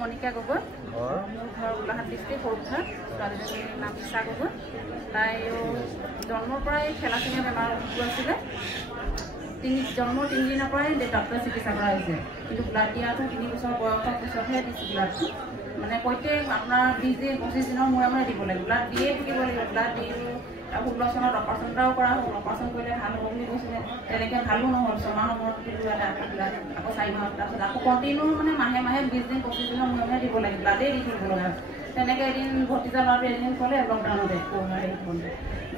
মনিকা গগৈ মোৰ ঘৰ গোলাঘাট ডিষ্ট্ৰিক্ট সৰুপথাৰ ছোৱালীজনীৰ নাম ইচ্ছা গগৈ তাই জন্মৰ পৰাই খেলাচিঙীয়া বেমাৰটো আছিলে জন্মৰ 3 দিনৰ পৰাই ডক্টৰে চিকিৎসা কৰা হৈছে কিন্তু ব্লাড দিয়াটো 3 বছৰ বয়সৰ পিছতহে দিছে ব্লাডটো মানে প্ৰত্যেক আপোনাৰ 20 দিন 25 দিনৰ মূৰে মূৰে দিব লাগিব ব্লাড দিয়ে থাকিব লাগিব ব্লাড দি 16 চনত অপাৰেশ্যনটাও কৰা হ'ল অপাৰেশ্যন কৰিলে ভাল হ'ব বুলি কৈছিলে তেনেকৈ ভালো নহ'ল 6 মাহৰ মূৰত দিলোঁ এটা ব্লাড আকৌ 4 মাহৰ তাৰপিছত আকৌ কণ্টিনিউ মানে মাহে মাহে 20 দিন 25 দিনৰ মূৰে মূৰে দিব লাগে ব্লাডেই দি থাকিব লগা তেনেকৈ এদিন ভতিজা ল'ৰাটোৱে এদিন ক'লে লকডাউনতে কৰোণা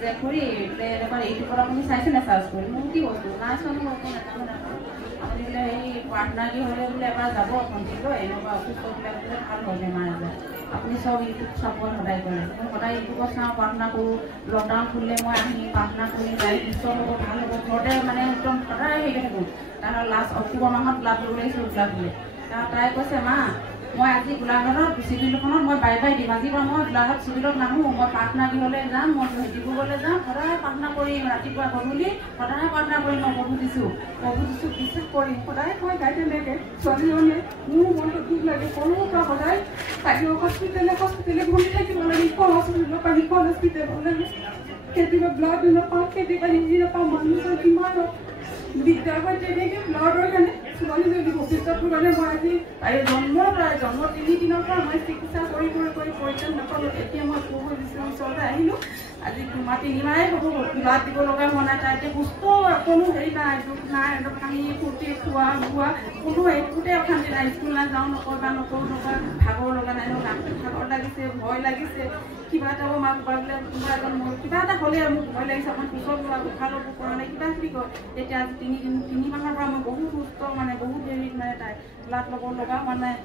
যে খুৰী এনেকুৱা ইউটিউবত আপুনি চাইছেনে চাৰ্চ কৰি মোক কি বস্তু নাই চোৱা মই একো নাজানো আপুনি বোলে এই প্ৰাৰ্থনা কি হ'লে বোলে এবাৰ যাব ভণ্টিলৈ এনেকুৱা অসুস্থবিলাক বোলে ভাল হয় বেমাৰ আজাৰ আপুনি চব ইউটিউব চাব সদায় কৰে মই সদায় ইউটিউবত চাওঁ প্ৰাৰ্থনা কৰোঁ লকডাউন খুলিলে মই আহি প্ৰাৰ্থনা কৰি যাই সুস্থ হ'ব ভাল হ'ব ঘৰতে মানে একদম সদায় হেৰি থাকোঁ তাৰ লাষ্ট অক্টোবৰ মাহত ব্লাড ল'ব লাগিছোঁ ব্লাড বোলে তাই কৈছে মা মই আজি গোলাঘাটত চিভিলখনত মই বাৰে দিম আজিৰ পৰা মই গোলাঘাট চিভিলত নাহোঁ মই প্ৰাৰ্থনা গৃহলৈ যাম মই ডিব্ৰুগড়লৈ যাম সদায় প্ৰাৰ্থনা কৰিম ৰাতিপুৱা গধূলি সদায় প্ৰাৰ্থনা কৰিম মই প্ৰভু দিছোঁ বিশ্বাস কৰিম সদায় মই গাই তেনেকৈ ছোৱালীজনীয়ে মোৰ মনটো দুখ লাগে সৰুৰ পৰা সদায় তাইও হস্পিটেলে ঘূৰি থাকিব লাগে ইখন হস্পিটেলৰ পৰা সিখন হস্পিটেললৈ কেতিয়াবা ব্লাড নাপাওঁ কেতিয়াবা হিন্দী নাপাওঁ মানুহৰ কিমান দিগদাৰ হয় তেনেকৈ ব্লাডৰ কাৰণে ছোৱালীজনী ভৱিষ্যতৰ কাৰণে মই আজি তাই জন্মৰ 3 দিনৰ পৰা মই চিকিৎসা কৰি পৰিত্ৰাণ নাপালোঁ এতিয়া মই প্ৰভু যীশুৰ ওচৰলৈ আহিলোঁ আজি 3 মাহে হ'ব ব্লাড দিব লগা হোৱা নাই তাই এতিয়া সুস্থ কোনো হেৰি নাই দুখ নাই কাহি ফূৰ্তি খোৱা বোৱা কোনো একোতে অশান্তি নাই স্কুল নাযাওঁ নকৰোঁ ভাগৰ লগা নাই ভাগৰ লাগিছে ভয় লাগিছে কিবা এটা মাক পাবলে কোনোবা এজন মোৰ কিবা এটা হ'লে আৰু মোক ভয় লাগিছে অকণ পিছত লোৱা উশাহ ল'ব পৰা নাই কিবা কিবি কয় তেতিয়া আজি 3 মাহৰ পৰা মই বহুত সুস্থ মানে বহুত হেৰিত মানে তাই ব্লাড ল'ব লগা হোৱা নাই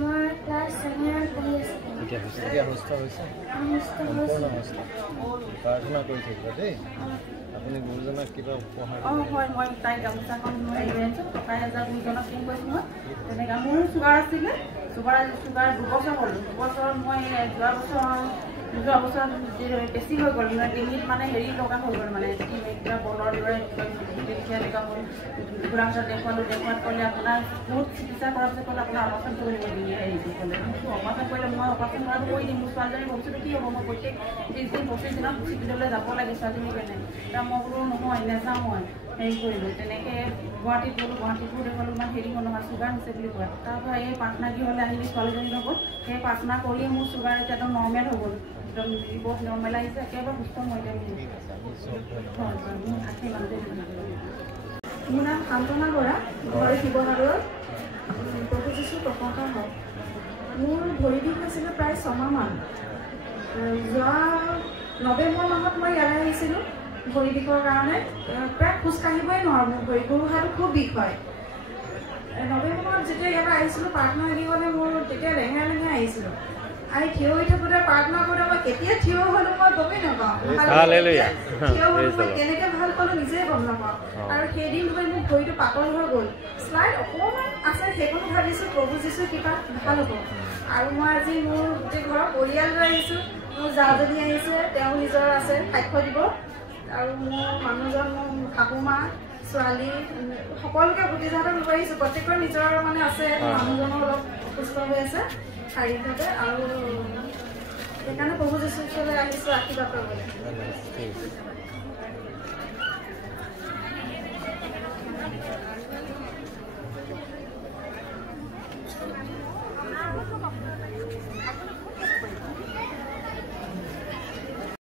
মই ক্লাছ 7 পঢ়ি আছোঁ এতিয়া সুস্থ হৈছে প্ৰাৰ্থনা কৰি থাকিব দেই আপুনি গুৰুজনক কিবা উপহাৰ হয় মই তাই গামোচাখন মই হেৰি আনিছোঁ টকা 1000 গুৰুজনক দিম কৈছোঁ মই তেনেকৈ মোৰ চুগাৰ আছিলে চুগাৰ 2 বছৰ হ'ল 2 বছৰত মই যোৱা বছৰ বেছি হৈ গ'ল মানে ডিঙিত মানে হেৰি লগা হৈ গ'ল মানে কিবা বলৰ দৰে এনেকুৱা হ'ল গোলাঘাটত দেখুৱাত ক'লে আপোনাৰ বহুত চিকিৎসা কৰাৰ পিছত ক'লে আপোনাৰ অপাৰেশ্যন কৰিব লাগিব হেৰিটো ক'লে অপাৰেশ্যন কৰিলে মই অপাৰেশ্যন কৰাটো কৰি দিম মোৰ ছোৱালীজনী ভৱিষ্যতে কি হ'ব মই প্ৰত্যেক 20 দিন 25 দিনত চিভিললৈ যাব লাগে ছোৱালীজনীৰ কাৰণে তাৰ মই বোলো নহয় নাযাওঁ মই হেৰি কৰিলোঁ তেনেকৈ গুৱাহাটীত গ'লোঁ গুৱাহাটীতো দেখুৱালোঁ ইমান হেৰি নহয় চুগাৰ হৈছে বুলি কয় তাৰপৰা এই প্ৰাৰ্থনা গৃহলৈ আহিলে ছোৱালীজনীৰ লগত সেই প্ৰাৰ্থনা কৰিয়ে মোৰ চুগাৰ এতিয়া একদম নৰ্মেল হৈ গ'ল একদম বহুত নৰ্মেল আহিছে একেবাৰে সুস্থ মই মোৰ নাম শান্তনা বৰা ঘৰ শিৱসাগৰত প্ৰভু যীশুৰ প্ৰশংসা হয় মোৰ ভৰি বিষ হৈছিলে প্ৰায় 6 মাহমান যোৱা নৱেম্বৰ মাহত মই ইয়ালৈ আহিছিলোঁ ভৰি বিষৰ কাৰণে প্ৰায় খোজকাঢ়িবই নোৱাৰোঁ মোৰ ভৰি গোৰোহাটো খুব বিষ হয় নৱেম্বৰ মাহত যেতিয়া ইয়ালৈ আহিছিলোঁ প্ৰাৰ্থনা গৃহলৈ মোৰ তেতিয়া লেঙেৰাই আহিছিলোঁ আহি থিয় হৈ থাকোঁতে প্ৰাৰ্থনা কৰোঁতে মই কেতিয়া থিয় হ'লোঁ মই গমেই নাপাওঁ থিয় হ'লোঁ মই কেনেকৈ ভাল পালোঁ নিজেই গম নাপাওঁ আৰু সেইদিন ধৰি মোৰ ভৰিটো পাতল হৈ গ'ল শ্লাইড অকণমান আছে সেইকণো ভাবিছোঁ প্ৰভু যীশুৰ কিবা ভাল হ'ব আৰু মই আজি মোৰ গোটেই ঘৰৰ পৰিয়াল লৈ আহিছোঁ মোৰ জাজনী আহিছে তেওঁ নিজৰ আছে সাক্ষ্য দিব আৰু মোৰ মানুহজন মোৰ শাহু মা ছোৱালী সকলোকে ভতিজাহঁতক লৈ আহিছোঁ প্ৰত্যেকৰ নিজৰ মানে আছে মানুহজনো অলপ অসুস্থ হৈ আছে শাৰীৰিকভাৱে আৰু সেইকাৰণে প্ৰভু যীশুৰ ওচৰলৈ আহিছোঁ আশীৰ্বাদ কৰিবলৈ